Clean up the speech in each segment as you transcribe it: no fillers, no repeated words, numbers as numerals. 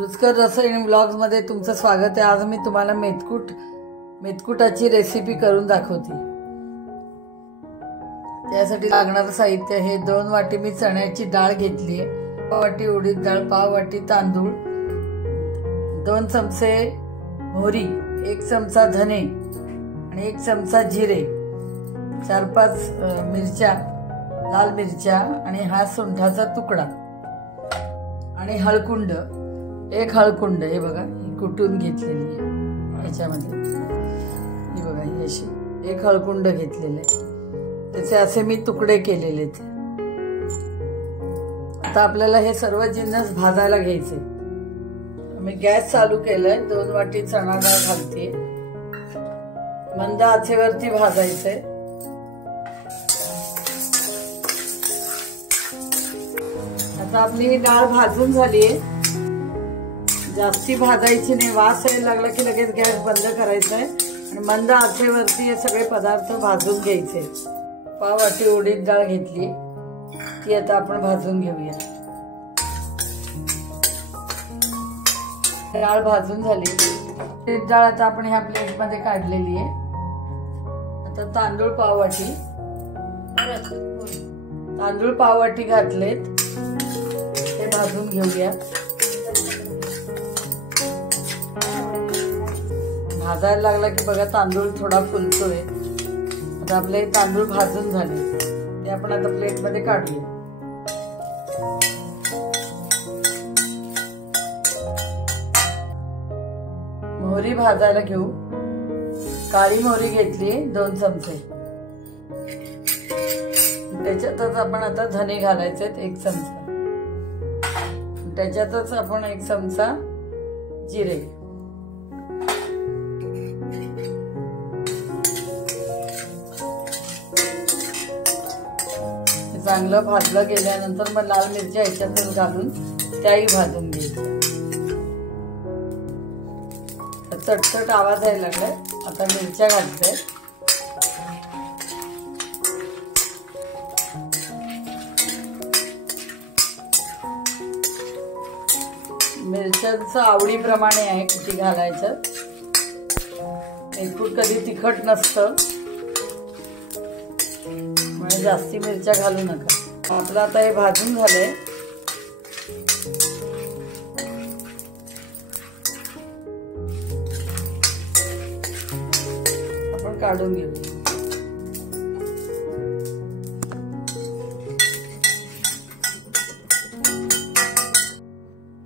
रुचकर रसोई व्लॉग्समध्ये तुमचं स्वागत आहे। आज मी तुम्हाला मेथकुटाची रेसिपी करून दाखवते। त्यासाठी लागणारं साहित्य हे 2 वाटी मी चण्याची डाळ घेतली आहे, 1 वाटी उडीद डाळ, 1 वाटी तांदूळ, 2 चमचे मोहरी, 1 चमचा धने आणि 1 चमचा जिरे, 4-5 मिरच्या, लाल मिरच्या आणि हा सुंठाचा तुकडा आणि हळकुंड, 1 हळकुंड। हे बघा, ही कुटून घेतलेली आहे। याच्यामध्ये ही बघा, ही अशी 1 हळकुंड घेतलेले, त्याचे असे मी तुकडे केलेले आहेत। आता आपल्याला हे सर्व जिन्नस भाजायला घ्यायचे। मी गॅस चालू केलाय, 2 वाटी चणा डाळ घालते, मंद आचेवरती भाजायचे। आता आपली ही डाळ भाजून झाली आहे, जास्ती भाजायची नाही, वास यायला लागला की लगेच गॅस बंद करायचा आहे आणि मंद आचेवरती हे सगळे पदार्थ भाजून घ्यायचे। 1 वाटी उडीद डाळ घेतली, ती आता आपण भाजून घेऊया। डाळ भाजून झाली, उडीद डाळ आता आपण ह्या प्लेट मध्ये काढलेली आहे। आता तांदूळ 1 वाटी, तांदूळ 1 वाटी घातलेत, ते भाजून घेऊया। भाजायला लागला की बघा तांदूळ थोडा फुलतोय। आता आपले तांदूळ भाजून झाले, ते आपण आता प्लेट मध्ये काढूया। मोहरी भाजायला घेऊ, काळी मोहरी घेतली 2 चमचे, त्याच्यातच आपण आता धने घालायचे 1 चमचा, त्याच्यातच आपण 1 चमचा जिरे, चांगलं भाजलं गेल्यानंतर मग लाल मिरच्या ह्याच्यातच घालून त्याही भाजून घ्यायच्या। चटचट आवाज यायला लागलाय, आता मिरच्या घालते। मिरच्यांचं आवडीप्रमाणे आहे किती घालायचं, मेथकूट कधी तिखट नसतं, म्हणजे जास्ती मिरच्या घालू नका। आपलं आता हे भाजून झालंय, आपण काढून घेऊ।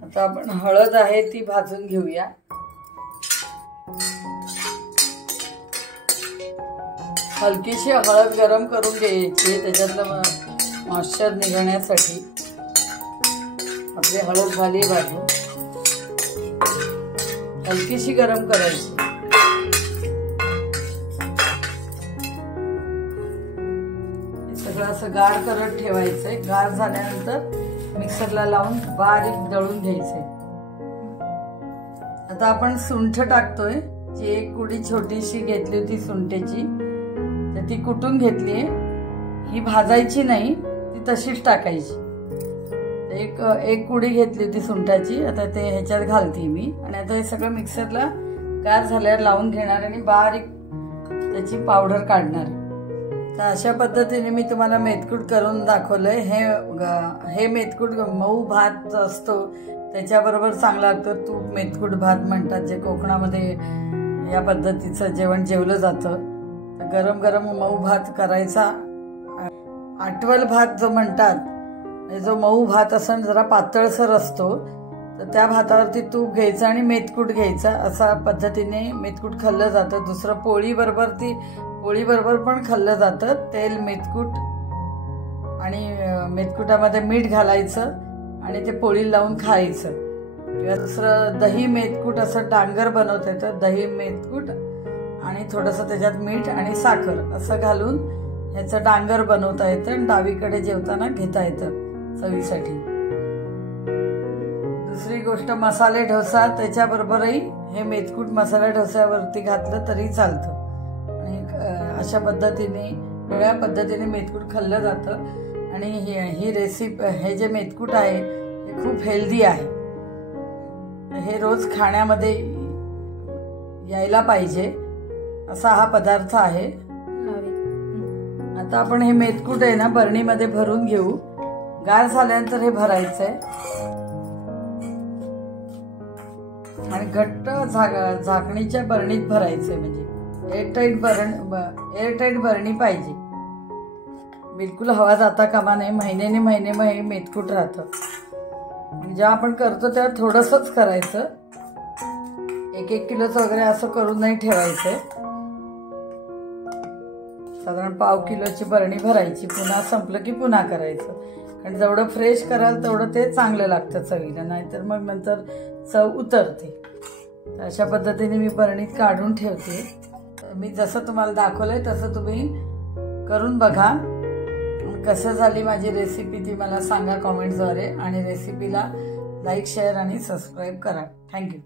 आता आपण हळद आहे ती भाजून घेऊया। हलकीशी हळद गरम करून घ्यायची, त्याच्यातलं मॉइश्चर निघण्यासाठी। आपली हळद झाली भाजून, हलकीशी गरम करायची। सगळं असं गार करत ठेवायचंय। गार झाल्यानंतर मिक्सरला लावून बारीक दळून घ्यायचंय। आता आपण सुंठ टाकतोय, जी 1 कुडी छोटीशी घेतली होती सुंठेची, तर ती कुटून घेतलीये। ही भाजायची नाही, ती तशीच टाकायची। एक कुडी घेतली होती सुंठाची, आता ते ह्याच्यात घालते मी आणि आता हे सगळं मिक्सरला गार झाल्यावर लावून घेणार आणि बारीक त्याची पावडर काढणार। तर अशा पद्धतीने मी तुम्हाला मेथकूट करून दाखवलंय। हे मेथकूट मऊ भात असतो त्याच्याबरोबर चांगला लागतो। तूप मेथकूट भात म्हणतात, जे कोकणामध्ये या पद्धतीचं जेवण जेवलं जातं। तर गरम गरम मऊ भात करायचा। आटवल भात जो म्हणतात, जो मऊ भात असं जरा पातळसर असतो, तर त्या भातावरती तूप घ्यायचं आणि मेथकूट घ्यायचा। असा पद्धतीने मेथकूट खाल्लं जातं। दुसरं पोळीबरोबर पण खाल्लं जातं। तेल, मेथकूट आणि मेथकुटामध्ये मीठ घालायचं आणि ते पोळी लावून खायचं। किंवा दुसरं दही मेथकूट, असं डांगर बनवता येतं। दही मेथकूट आणि थोडंसं त्याच्यात मीठ आणि साखर असं घालून ह्याचं डांगर बनवता येतं आणि डावीकडे जेवताना घेता येतं चवीसाठी। दुसरी गोष्ट, मसाले डोसा, त्याच्याबरोबरही हे मेथकूट मसाला डोस्यावरती घातलं तरी चालतं। आणि अशा पद्धतीने वेगळ्या पद्धतीने मेथकूट खाल्लं जातं। आणि ही रेसिपी, हे जे मेथकूट आहे हे खूप हेल्दी आहे। हे रोज खाण्यामध्ये यायला पाहिजे असा हा पदार्थ आहे. आता आपण हे मेथकूट आहे ना बरणीमध्ये भरून घेऊ. गार झाल्यानंतर हे भरायचंय आणि घट्ट झाकणीच्या बरणीत भरायचंय. म्हणजे एअरटाईट बरणी पाहिजे. बिलकुल हवा जाता कामा नये. महिन्याने महिने मग हे मेथकूट राहतं. जेव्हा आपण करतो तेव्हा थोडंसंच करायचं. 1-1 किलोचं वगैरे असं करून नाही ठेवायचंय. साधारण पाव किलोची बरणी भरायची. पुन्हा संपलं की पुन्हा करायचं. कारण जेवढं फ्रेश कराल तेवढं ते चांगलं लागतं चवीला. नाहीतर मग नंतर चव उतरते. तर अशा पद्धतीने मी बरणीत काढून ठेवते. मी जसं तुम्हाला दाखवलंय तसं तुम्ही करून बघा. कसं झाली माझी रेसिपी ती मला सांगा कॉमेंट्सद्वारे. आणि रेसिपीला लाईक, शेअर आणि सबस्क्राईब करा. थँक्यू.